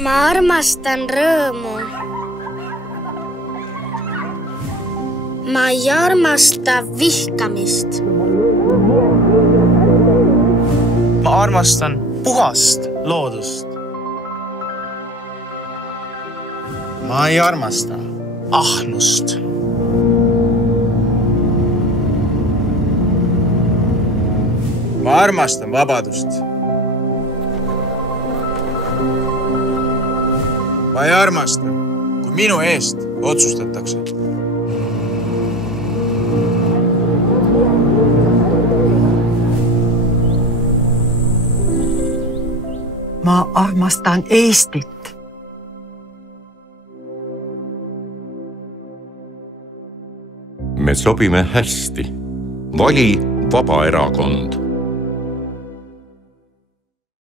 Ma armastan rõõmu. Ma ei armasta vihkamist. Ma armastan puhast loodust. Ma ei armasta ahnust. Ma armastan vabadust. Ma ei armasta, kui minu eest otsustatakse. Ma armastan Eestit. Me sobime hästi. Vali Vabaerakond.